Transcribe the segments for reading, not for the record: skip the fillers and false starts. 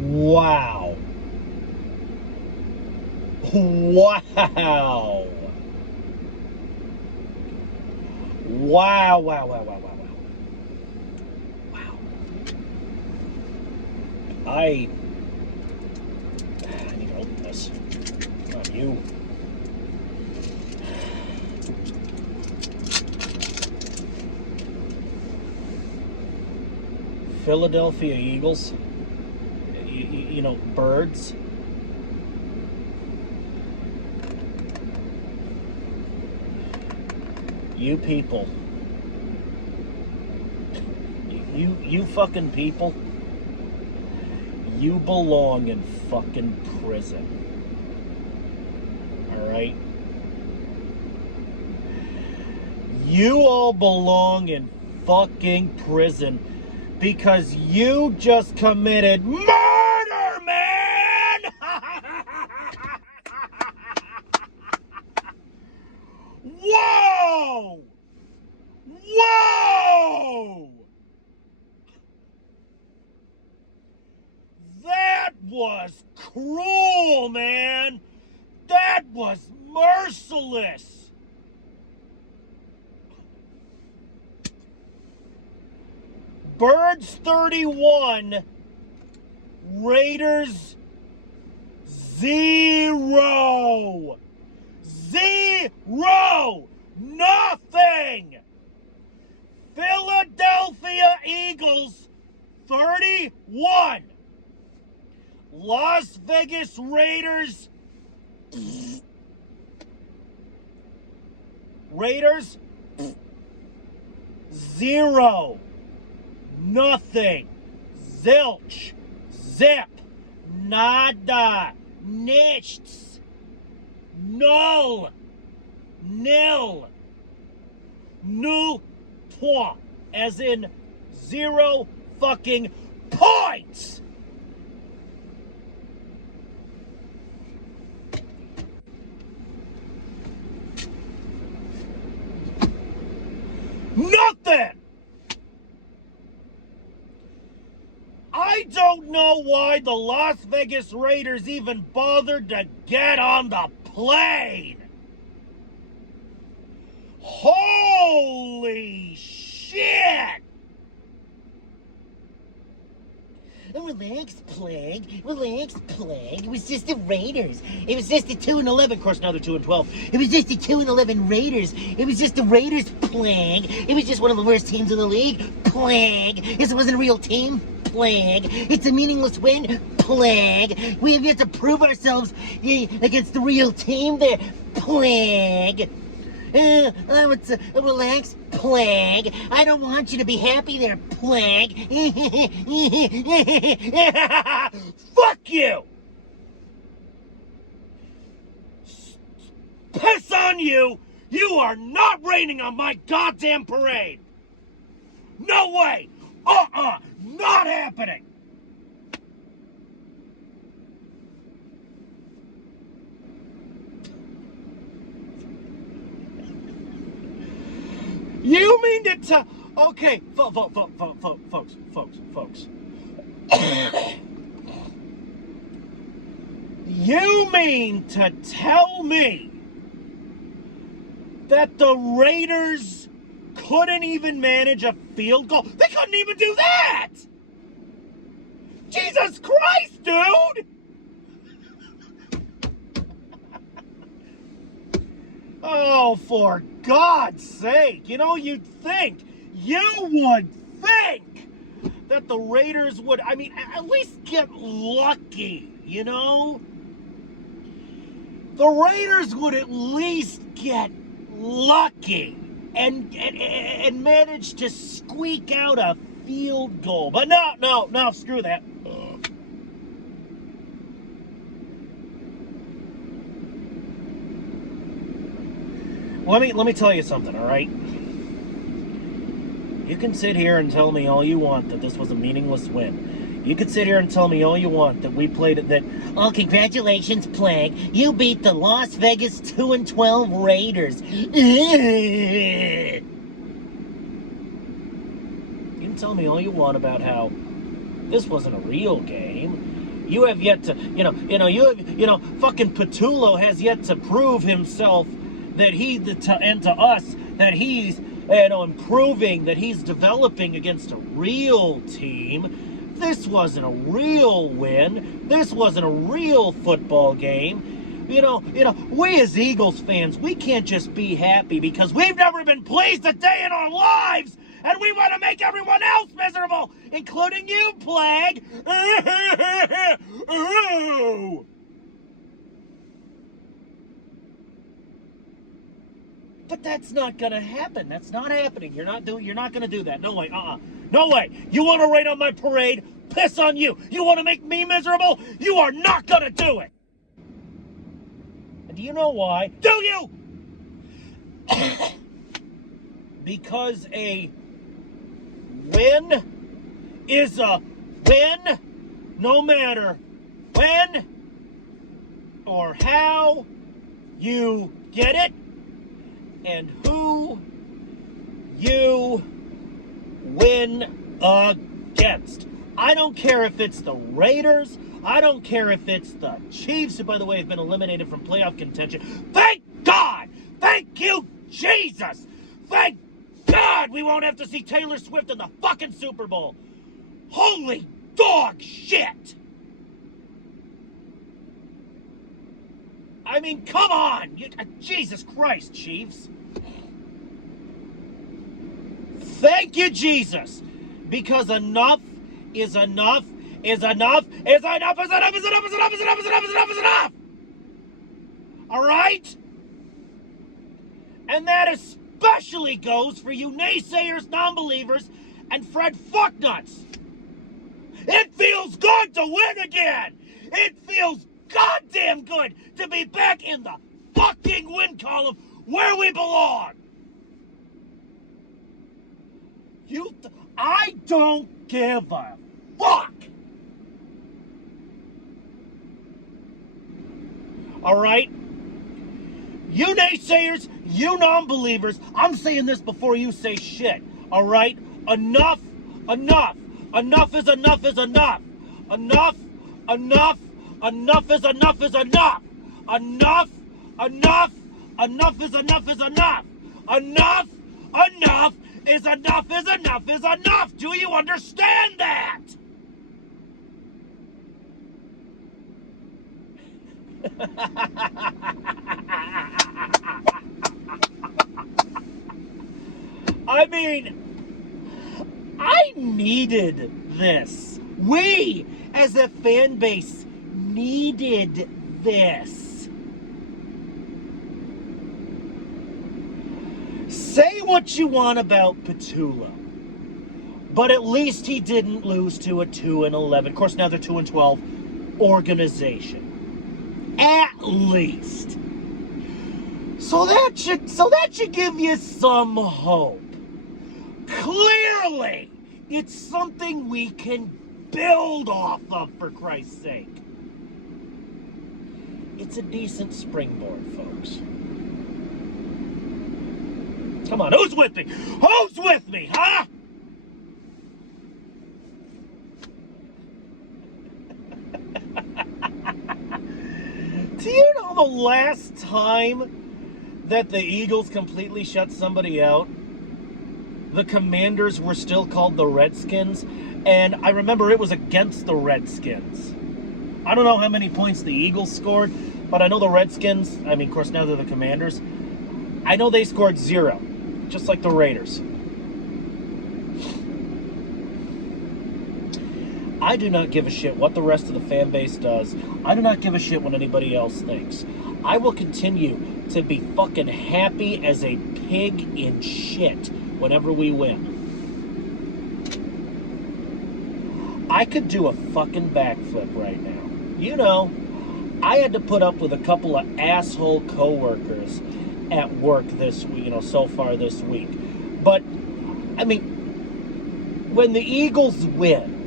Wow. Wow. Wow, wow, wow, wow, wow, wow. Wow. I need to open this. Not you. Philadelphia Eagles. You know, birds. You people. You fucking people. You belong in fucking prison. Alright? You all belong in fucking prison because you just committed murder, man! Whoa! Whoa! That was cruel, man! That was merciless! Birds 31, Raiders 0. 0! Nothing! Philadelphia Eagles 31. Las Vegas Raiders 0. Nothing. Zilch. Zip. Nada. Nichts. Null. Nil. Nul point. As in 0 fucking points. Nothing. I don't know why the Las Vegas Raiders even bothered to get on the plane. Holy shit! Relax, Plague. Relax, Plague. It was just the Raiders. It was just the 2-11. Of course, now they're 2-12. It was just the 2-11 Raiders. It was just the Raiders, Plague. It was just one of the worst teams in the league, Plague. This wasn't a real team, Plague. It's a meaningless win, Plague. We have yet to prove ourselves against the real team there, Plague. Relax, Plague. I don't want you to be happy there, Plague. Fuck you! Piss on you! You are not raining on my goddamn parade! No way! Not happening! You mean to tell... Okay, folks. You mean to tell me that the Raiders couldn't even manage a field goal? They couldn't even do that! Jesus Christ, dude! Oh, for God's sake. You know, you would think that the Raiders would, I mean, at least get lucky, you know? The Raiders would at least get lucky and manage to squeak out a field goal. But no, screw that. Let me tell you something, all right? You can sit here and tell me all you want that this was a meaningless win. You can sit here and tell me all you want that we played it, that... Oh, congratulations, Plague. You beat the Las Vegas 2-12 Raiders. You can tell me all you want about how this wasn't a real game. You have yet to, fucking Petullo has yet to prove himself that and to us that he's, improving, that he's developing against a real team. This wasn't a real win. This wasn't a real football game. We as Eagles fans, we can't just be happy because we've never been pleased a day in our lives, and we want to make everyone else miserable, including you, Plague. But that's not gonna happen. That's not happening. You're not gonna do that. No way. No way. You want to rain on my parade? Piss on you. You want to make me miserable? You are not gonna do it. And do you know why? Do you? Because a win is a win, no matter when or how you get it and who you win against. I don't care if it's the Raiders. I don't care if it's the Chiefs, who, by the way, have been eliminated from playoff contention. Thank God! Thank you, Jesus! Thank God we won't have to see Taylor Swift in the fucking Super Bowl. Holy dog shit! I mean, come on! Jesus Christ, Chiefs. Thank you, Jesus. Because enough is enough is enough is enough is enough is enough is enough is enough is enough is enough is enough. All right? And that especially goes for you naysayers, non-believers, and Fred fucknuts. It feels good to win again. It feels goddamn good to be back in the fucking win column where we belong. I don't give a fuck. All right? You naysayers, you non-believers, I'm saying this before you say shit. All right? Enough. Enough is enough is enough. Enough is enough is enough. Enough is enough is enough. Enough is enough is enough. Do you understand that? I mean, I needed this. We, as a fan base, needed this. Say what you want about Petullo, but at least he didn't lose to a 2-11. Of course, now they're 2-12 organization. At least. So that should give you some hope. Clearly, it's something we can build off of, for Christ's sake. It's a decent springboard, folks. Come on, who's with me? Who's with me, huh? Do you know the last time that the Eagles completely shut somebody out? The Commanders were still called the Redskins, and I remember it was against the Redskins. I don't know how many points the Eagles scored, but I know the Redskins, I mean, of course, now they're the Commanders. I know they scored 0, just like the Raiders. I do not give a shit what the rest of the fan base does. I do not give a shit what anybody else thinks. I will continue to be fucking happy as a pig in shit whenever we win. I could do a fucking backflip right now. You know, I had to put up with a couple of asshole coworkers at work this week, so far this week. But, I mean, when the Eagles win,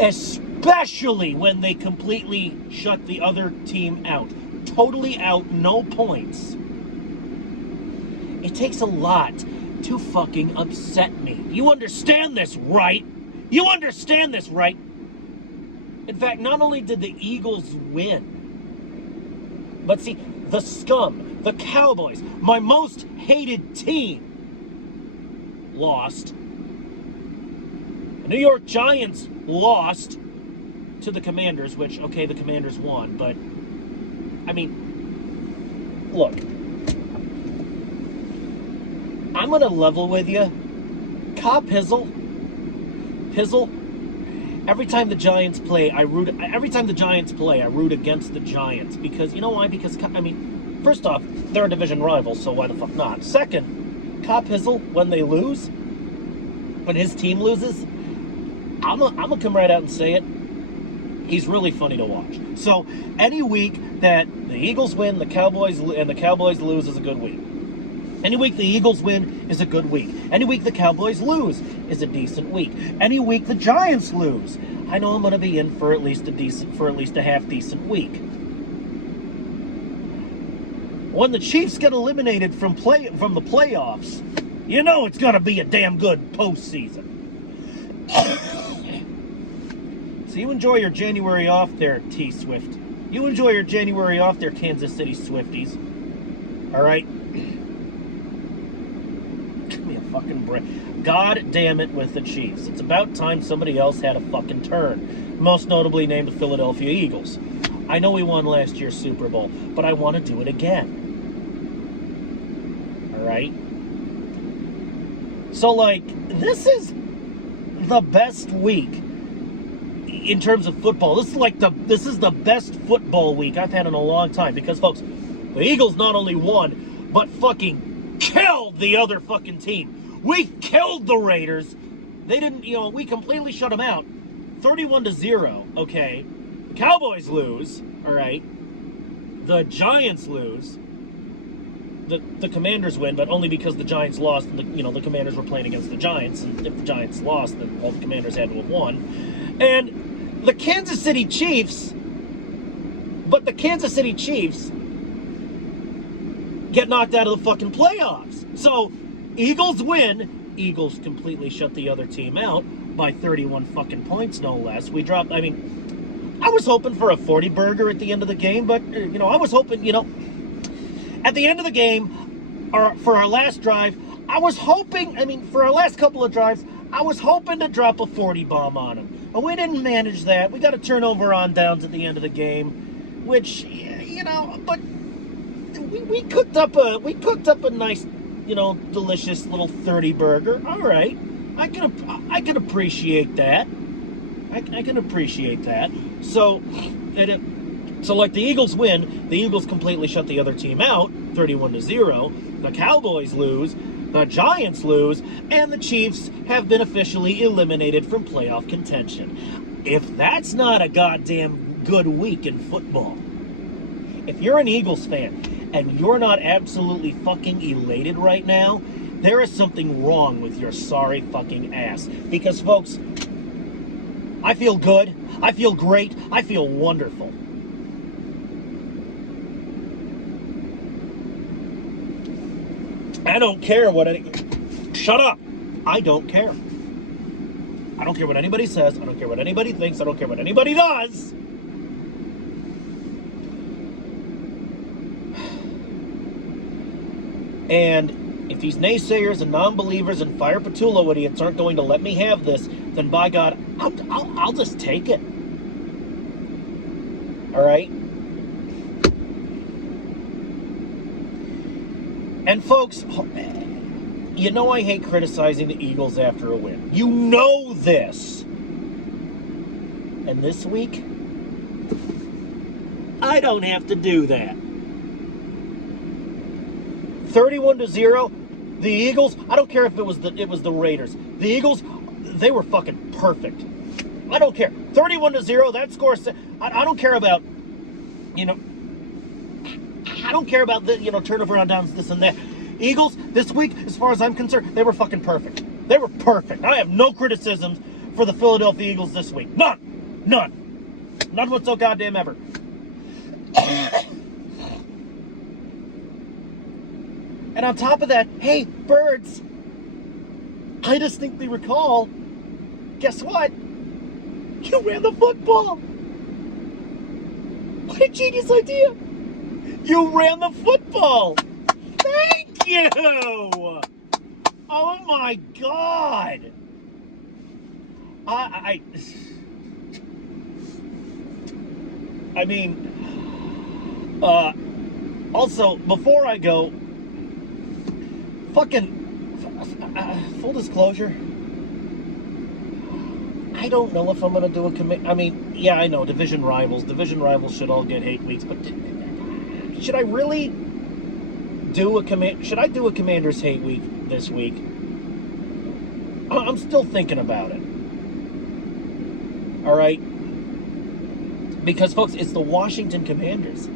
especially when they completely shut the other team out, totally out, no points, it takes a lot to fucking upset me. You understand this, right? You understand this, right? In fact, not only did the Eagles win, but see, the scum, the Cowboys, my most hated team, lost. The New York Giants lost to the Commanders, which, okay, the Commanders won, but, I mean, look, I'm going to level with you. Pizzle, every time the Giants play, I root against the Giants, because, you know why? Because, I mean, first off, they're a division rival, so why the fuck not? Second, Pizzle, when they lose, when his team loses, I'm gonna come right out and say it. He's really funny to watch. So any week that the Eagles win, the Cowboys lose is a good week. Any week the Eagles win is a good week. Any week the Cowboys lose is a decent week. Any week the Giants lose, I know I'm gonna be in for at least a half decent week. When the Chiefs get eliminated from the playoffs, you know it's gonna be a damn good postseason. So you enjoy your January off there, T-Swift. You enjoy your January off there, Kansas City Swifties. All right? Give me a fucking break. God damn it with the Chiefs. It's about time somebody else had a fucking turn. Most notably named the Philadelphia Eagles. I know we won last year's Super Bowl, but I want to do it again. All right? So, like, this is the best week in terms of football. This is the best football week I've had in a long time, because, folks, the Eagles not only won, but fucking killed the other fucking team. We killed the Raiders. They didn't, we completely shut them out. 31-0, okay? The Cowboys lose, all right? The Giants lose. The Commanders win, but only because the Giants lost, and the Commanders were playing against the Giants, and if the Giants lost, then all the Commanders had to have won. And the Kansas City Chiefs get knocked out of the fucking playoffs. So, Eagles win. Eagles completely shut the other team out by 31 fucking points, no less. I was hoping for a 40 burger at the end of the game, but, I was hoping, at the end of the game, or for our last drive, for our last couple of drives, I was hoping to drop a 40 bomb on them. But we didn't manage that. We got a turnover on downs at the end of the game, which, but we cooked up a nice, delicious little 30 burger. All right. I can appreciate that. I can appreciate that. So like the Eagles win, the Eagles completely shut the other team out, 31-0. The Cowboys lose, the Giants lose, and the Chiefs have been officially eliminated from playoff contention. If that's not a goddamn good week in football, if you're an Eagles fan and you're not absolutely fucking elated right now, there is something wrong with your sorry fucking ass. Because, folks, I feel good, I feel great, I feel wonderful. I don't care shut up. I don't care. I don't care what anybody says. I don't care what anybody thinks. I don't care what anybody does. And if these naysayers and non-believers and Fire Patullo idiots aren't going to let me have this, then by God, I'll just take it. All right? And folks, I hate criticizing the Eagles after a win. You know this. And this week, I don't have to do that. 31-0, the Eagles, I don't care if it was the Raiders. The Eagles, they were fucking perfect. I don't care. 31-0, that score, I don't care about, I don't care about the, turnover on downs, this and that. Eagles, this week, as far as I'm concerned, they were fucking perfect. They were perfect. I have no criticisms for the Philadelphia Eagles this week. None. None whatsoever goddamn ever. And on top of that, hey, birds, I distinctly recall, guess what? You ran the football. What a genius idea! You ran the football! Thank you! Oh my God! I mean, also, before I go, full disclosure, I don't know if I'm going to do a I mean, yeah, I know, division rivals should all get hate weeks, but should I really do should I do a Commander's hate week this week? I'm still thinking about it. All right? Because, folks, it's the Washington Commanders.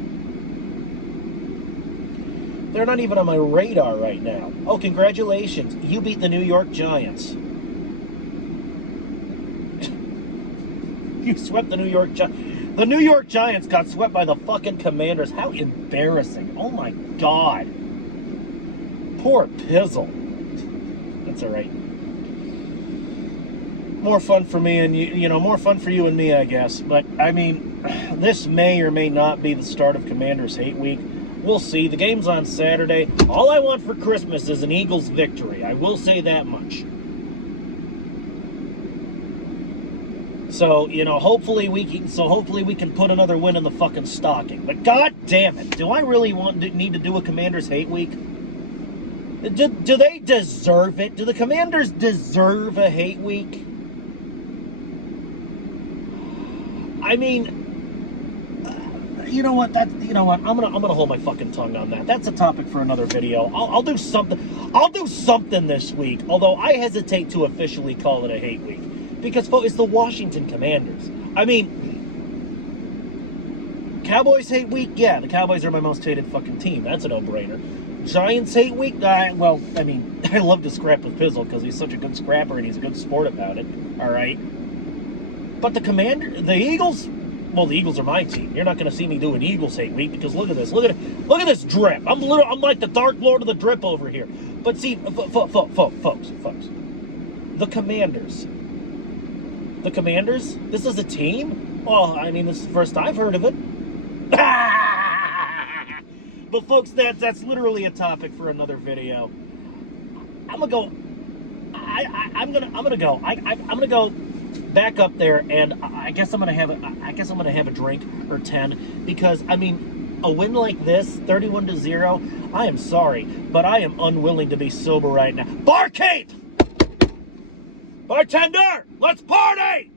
They're not even on my radar right now. Oh, congratulations. You beat the New York Giants. You swept the New York Giants. The New York Giants got swept by the fucking Commanders. How embarrassing. Oh, my God. Poor Pizzle. That's all right. More fun for me and you know, more fun for you and me, I guess. But, I mean, this may or may not be the start of Commanders Hate Week. We'll see. The game's on Saturday. All I want for Christmas is an Eagles victory. I will say that much. So, you know, hopefully we can put another win in the fucking stocking. But God damn it, do I really need to do a Commanders Hate Week? Do they deserve it? Do the Commanders deserve a hate week? I mean, you know what? I'm gonna hold my fucking tongue on that. That's a topic for another video. I'll do something. I'll do something this week. Although I hesitate to officially call it a hate week because it's the Washington Commanders. I mean, Cowboys hate week. Yeah, the Cowboys are my most hated fucking team. That's a no-brainer. Giants hate week. Well, I mean, I love to scrap with Pizzle because he's such a good scrapper and he's a good sport about it. All right. But the Eagles. Well, the Eagles are my team. You're not going to see me do an Eagles hate week because look at this. Look at this drip. I'm like the Dark Lord of the drip over here. But see, folks, the Commanders. The Commanders? This is a team? Well, I mean, this is the first I've heard of it. But folks, that's literally a topic for another video. I'm gonna go. I'm gonna go back up there, and I guess I'm gonna have a drink or 10 because I mean, a win like this, 31-0. I am sorry, but I am unwilling to be sober right now. Barcade, bartender, let's party!